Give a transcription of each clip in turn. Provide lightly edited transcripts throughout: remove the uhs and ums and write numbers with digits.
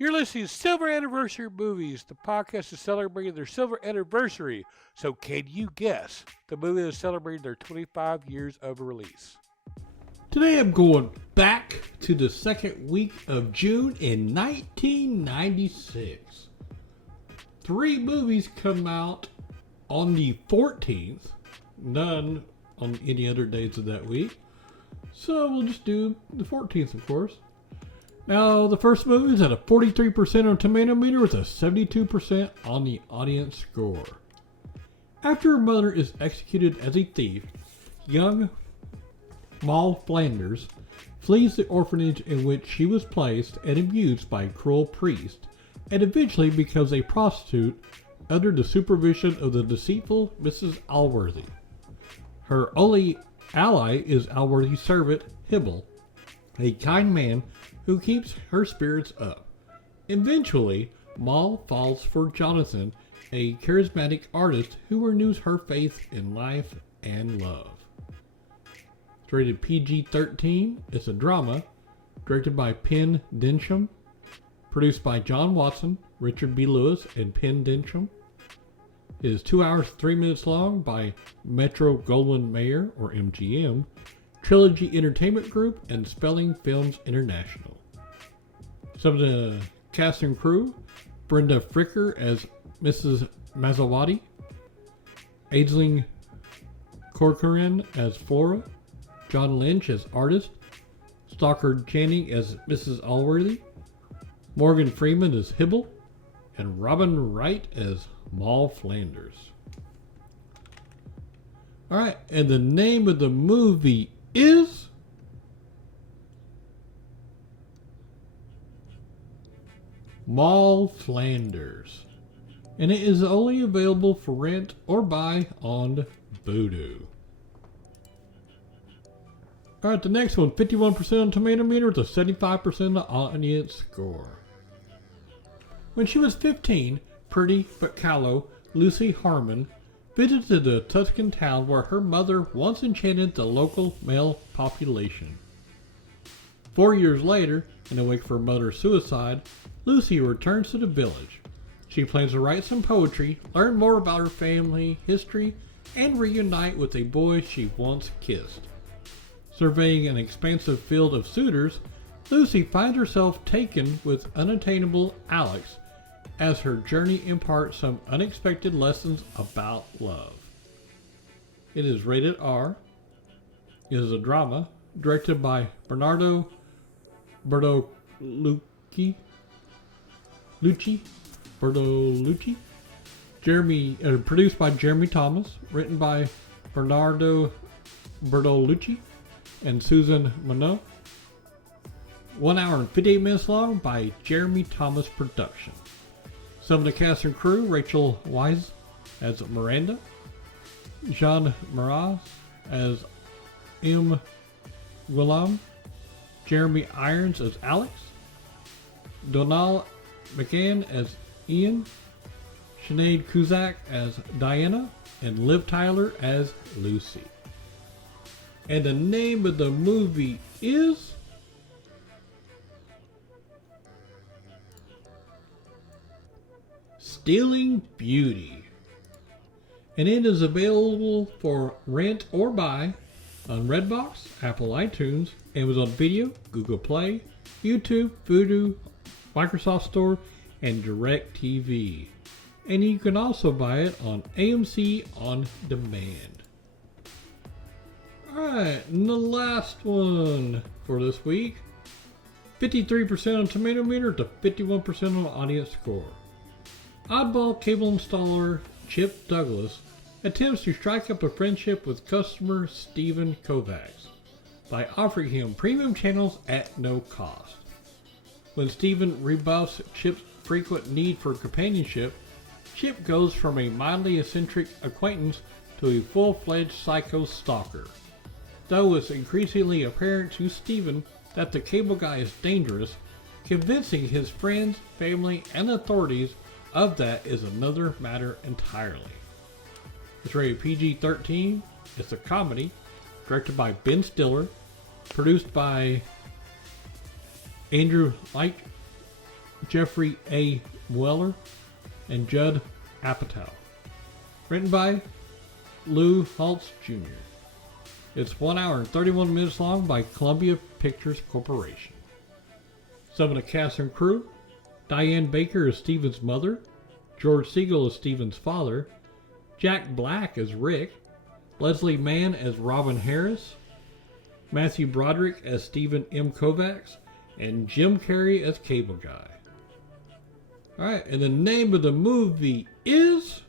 You're listening to Silver Anniversary Movies. The podcast is celebrating their silver anniversary. So, can you guess the movie that is celebrating their 25 years of release? Today I'm going back to the second week of June in 1996. 3 movies come out on the 14th, none on any other days of that week. So we'll just do the 14th, of course. Now, the first movie is at a 43% on Tomato Meter with a 72% on the audience score. After her mother is executed as a thief, young Moll Flanders flees the orphanage in which she was placed and abused by a cruel priest, and eventually becomes a prostitute under the supervision of the deceitful Mrs. Alworthy. Her only ally is Alworthy's servant, Hybel, a kind man who keeps her spirits up. Eventually, Moll falls for Jonathan, a charismatic artist who renews her faith in life and love. It's rated PG-13. It's a drama, directed by Penn Densham, produced by John Watson, Richard B. Lewis, and Penn Densham. It is 2 hours, 3 minutes long by Metro-Goldwyn-Mayer, or MGM, Trilogy Entertainment Group, and Spelling Films International. Some of the cast and crew: Brenda Fricker as Mrs. Mazzawati, Aisling Corcoran as Flora, John Lynch as artist, Stockard Channing as Mrs. Alworthy, Morgan Freeman as Hybel, and Robin Wright as Moll Flanders. Alright, and the name of the movie is Moll Flanders, and it is only available for rent or buy on Vudu. Alright, the next one, 51% on Tomato Meter with a 75% audience score. When she was 15, pretty but callow Lucy Harmon visited the Tuscan town where her mother once enchanted the local male population. 4 years later, in the wake of her mother's suicide, Lucy returns to the village. She plans to write some poetry, learn more about her family history, and reunite with a boy she once kissed. Surveying an expansive field of suitors, Lucy finds herself taken with unattainable Alex as her journey imparts some unexpected lessons about love. It is rated R. It is a drama directed by Bernardo Bertolucci, produced by Jeremy Thomas, written by Bernardo Bertolucci and Susan Monod. 1 hour and 58 minutes long by Jeremy Thomas Production. Some of the cast and crew: Rachel Weisz as Miranda, Jean Marais as M. Willam, Jeremy Irons as Alex, Donal McCann as Ian, Sinead Cusack as Diana, and Liv Tyler as Lucy. And the name of the movie is Stealing Beauty, and it is available for rent or buy on Redbox, Apple iTunes, Amazon Video, Google Play, YouTube, Vudu, Microsoft Store, and DirecTV. And you can also buy it on AMC On Demand. Alright, and the last one for this week, 53% on Tomato Meter to 51% on audience score. Oddball cable installer Chip Douglas attempts to strike up a friendship with customer Stephen Kovacs by offering him premium channels at no cost. When Stephen rebuffs Chip's frequent need for companionship, Chip goes from a mildly eccentric acquaintance to a full-fledged psycho stalker. Though it's increasingly apparent to Stephen that the cable guy is dangerous, convincing his friends, family, and authorities of that is another matter entirely. It's rated PG-13. It's a comedy, directed by Ben Stiller, produced by Andrew Jeffrey A. Weller, and Judd Apatow. Written by Lou Holtz Jr. It's 1 hour and 31 minutes long by Columbia Pictures Corporation. Some of the cast and crew: Diane Baker as Stephen's mother, George Siegel as Stephen's father, Jack Black as Rick, Leslie Mann as Robin Harris, Matthew Broderick as Stephen M. Kovacs, and Jim Carrey as Cable Guy. Alright, and the name of the movie is...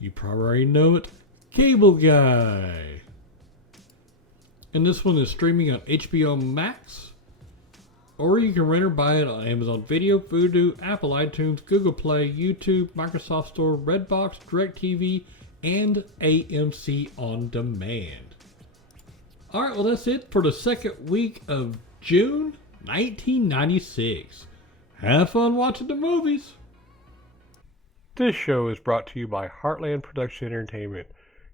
You probably already know it. Cable Guy. And this one is streaming on HBO Max. Or you can rent or buy it on Amazon Video, Vudu, Apple iTunes, Google Play, YouTube, Microsoft Store, Redbox, DirecTV, and AMC On Demand. Alright, well that's it for the second week of June 1996. Have fun watching the movies. This show is brought to you by Heartland Production Entertainment.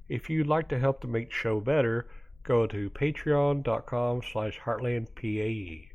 If you'd like to help to make the show better, go to patreon.com/heartlandpae.